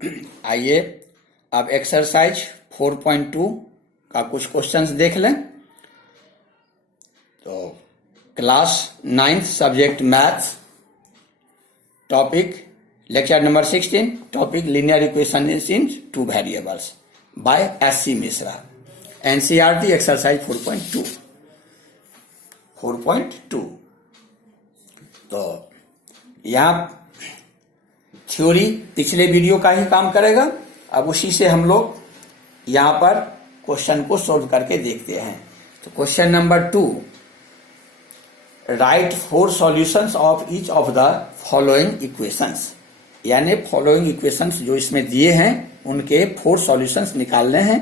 आइए अब एक्सरसाइज 4.2 का कुछ क्वेश्चंस देख लें। तो class 9th subject maths, topic lecture number 16, topic linear equation in two variables by S C. Mishra, NCERT exercise 4.2। तो यहाँ थ्योरी पिछले वीडियो का ही काम करेगा। अब उसी से हम लोग यहाँ पर क्वेश्चन को सोल्व करके देखते हैं। तो question number 2, right 4 solutions of each of the following equations, यानी फॉलोइंग इक्वेशंस जो इसमें दिए हैं उनके 4 सॉल्यूशंस निकालने हैं।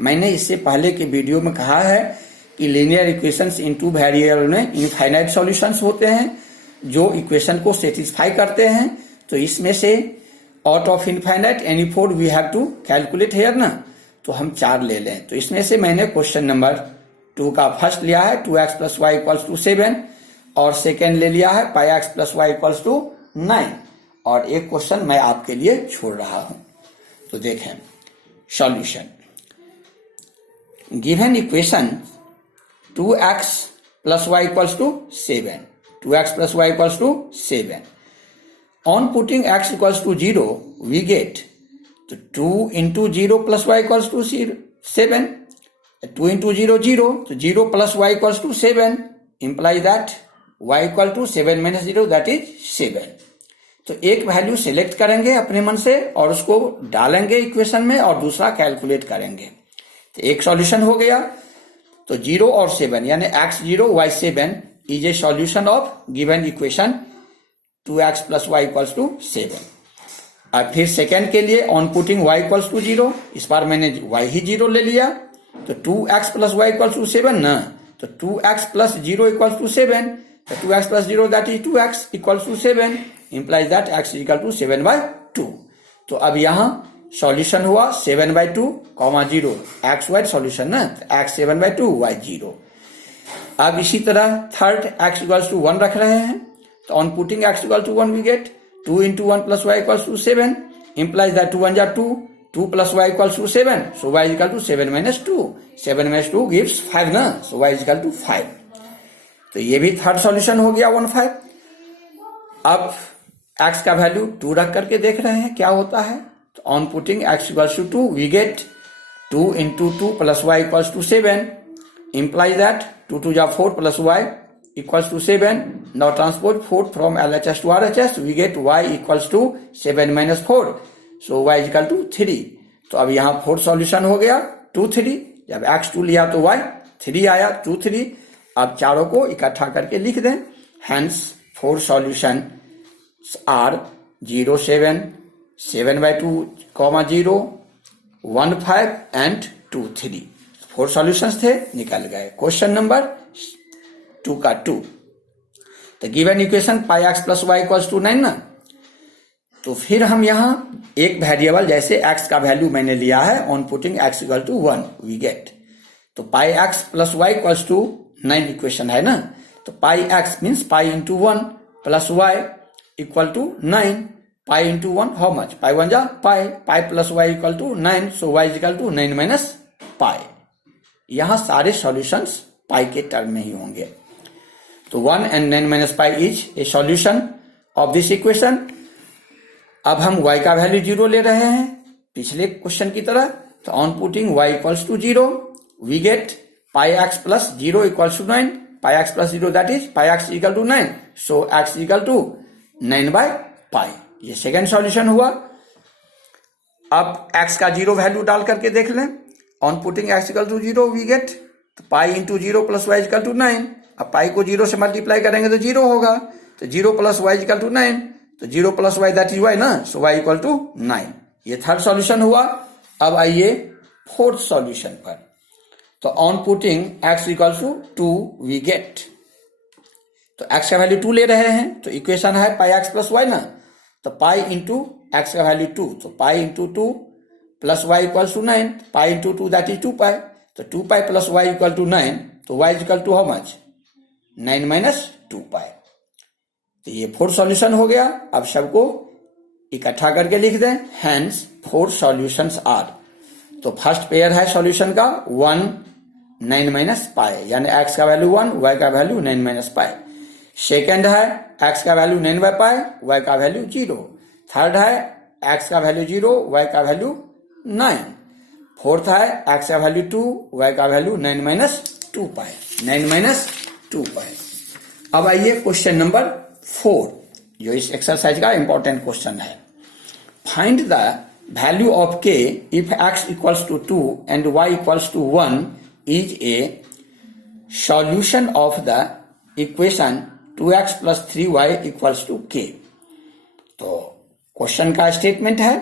मैंने इससे पहले के वीडियो में कहा है कि लीनियर इक्वेशंस इन टू वेरिएबल में इनफाइनाइट सॉल्यूशंस होते हैं जो इक्वेशन को सेटिस्फाई करते हैं। तो इसमें से out of infinite any 4 we have to calculate here ना, तो हम 4 ले लें। तो इसमें से मैंने क्वेश्चन नंबर 2 का फर्स्ट लिया है 2x + y = 7 और सेकेंड ले लिया है πx + y = 9 और एक क्वेश्चन मैं आपके लिए छोड़ रहा हूं। तो देखें solution. Given equation 2x + y = 7, 2x + y = 7. On putting x = 0, we get 2 × 0 + y = 7. 2 × 0 0, so 0 + y = 7 implies that y = 7 - 0, that is 7. तो एक वैल्यू सिलेक्ट करेंगे अपने मन से और उसको डालेंगे इक्वेशन में और दूसरा कैलकुलेट करेंगे। तो एक सॉल्यूशन हो गया। तो 0 और 7 यानी x 0 y 7 is a solution of given equation 2x + y = 7। अब फिर सेकेंड के लिए ऑन पुटिंग y = 0, इस बार मैंने y ही 0 ले लिया। तो 2x + y = 7 ना, तो 2x + 0 = 7, तो 2x + 0 that is 2x = 7 implies that x = 7/2। तो अब यहाँ सॉल्यूशन हुआ 7/2, 0 x y सॉल्यूशन ना, x 7/2 y 0। अब इसी तरह थर्ड x = 1 रख रहे हैं। तो on putting x = 1 we get 2 × 1 + y = 7 implies that 2 1 are 2, 2 + y = 7, so y = 7 - 2, 7 - 2 gives 5 ना, so y = 5। तो ये भी थर्ड सॉल्यूशन हो गया 1 5। अब x का वैल्यू 2 रख करके देख रहे हैं क्या होता है। तो on putting x = 2 we get 2 × 2 + y = 7 implies that 2 2 are 4 + y = 7. Now transpose 4 from LHS to RHS, we get y = 7 - 4, so y = 3। तो अब यहाँ 4 सॉल्यूशन हो गया 2 3। जब x 2 लिया तो y 3 आया 2 3। अब चारों को इकट्ठा करके लिख दें। Hence 4 solution are 0 7, 7/2, 0, 1 5 and 2 3। 4 solutions थे, निकल गए। क्वेश्चन नंबर 2 का 2। तो गिवन इक्वेशन πx + y = 9 ना, तो फिर हम यहाँ एक वेरिएबल जैसे x का वैल्यू मैंने लिया है on putting x = 1 we get. तो πx + y = 9 इक्वेशन है ना। तो πx means π × 1 + y = 9, π × 1 how much, π 1 जा π, π + y = 9, so y = 9 - π। यहाँ सारे सॉल्यूशंस पाई के टर्म में ही होंगे। तो 1 and 9 - π is a solution of this equation. अब हम y का वैल्यू 0 ले रहे हैं पिछले क्वेश्चन की तरह। तो on putting y = 0 we get πx + 0 = 9, πx + 0 that is πx = 9, so x = 9/π। ये सेकेंड सॉल्यूशन हुआ। अब x का 0 वैल्यू डाल करके देख लें। On putting x = 0 we get π × 0 + y = 9। अब पाई को 0 से मल्टीप्लाई करेंगे तो 0 होगा। तो 0 + y = 9, तो 0 + y that is y ना, so y = 9। ये थर्ड सॉल्यूशन हुआ। अब आइए फोर्थ सॉल्यूशन पर। तो on putting x = 2 we get, तो x का वैल्यू 2 ले रहे हैं। तो इक्वेशन है πx + y ना, तो π × x का वैल्यू 2, तो π × 2 + y = 9, π × 2 that is 2π, तो 2π + y = 9, तो y = how much, 9 - 2π। तो ये 4 सॉल्यूशन हो गया। अब सबको इकट्ठा करके लिख दें, हैंस 4 सॉल्यूशंस आर। तो फर्स्ट पेयर है सॉल्यूशन का 1 9 माइनस पाई, यानी x का वैल्यू 1, y का वैल्यू 9 माइनस पाई। सेकेंड है x का वैल्यू 9 बाई पाई, y का वैल्यू 0। थर्ड है x का वैल्यू 0, y का वैल्यू 9। फोर्थ है x का वैल्यू 2, y का वैल्यू 9 माइनस 2 पाई, 9 माइनस 2 पाई। अब आइए क्वेश्चन नंबर 4, जो इस एक्सरसाइज का इंपॉर्टेंट क्वेश्चन है। Find the value of k if x equals to 2 and y equals to 1 is a solution of the equation 2x plus 3y equals to k। तो question का statement है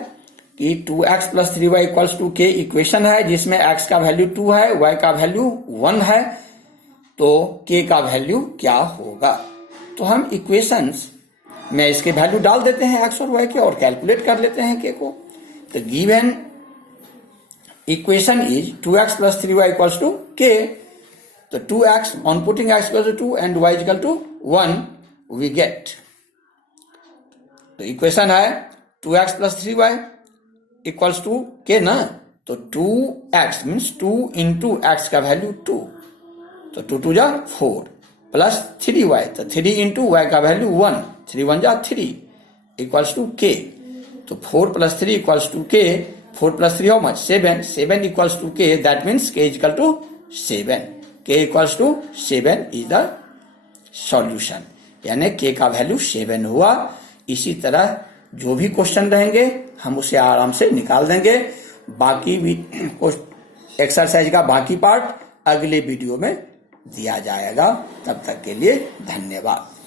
कि 2x plus 3y equals to k equation है, जिसमें x का value 2 है, y का value 1 है, तो k का वैल्यू क्या होगा। तो हम इक्वेशंस में इसके वैल्यू डाल देते हैं x और y के, और कैलकुलेट कर लेते हैं k को। तो given equation is 2x plus 3y equals to k। तो 2x on putting x equal to 2 and y equal to 1 we get. तो इक्वेशन है 2x plus 3y equals to k ना, तो 2x मीन्स 2 इंटू x का value 2, तो 2 2 जा 4 plus 3y, तो 3 into y का वैल्यू 1, 3 1 जा 3 इक्वल्स टू k। तो 4 plus 3 equals to k, 4 plus 3 how much 7, 7 equals to k, that means k equal to 7, k equals to 7 is the solution, यानी k का वैल्यू 7 हुआ। इसी तरह जो भी क्वेश्चन रहेंगे हम उसे आराम से निकाल देंगे। बाकी भी एक्सरसाइज का बाकी पार्ट अगले वीडियो में दिया जाएगा। तब तक के लिए धन्यवाद।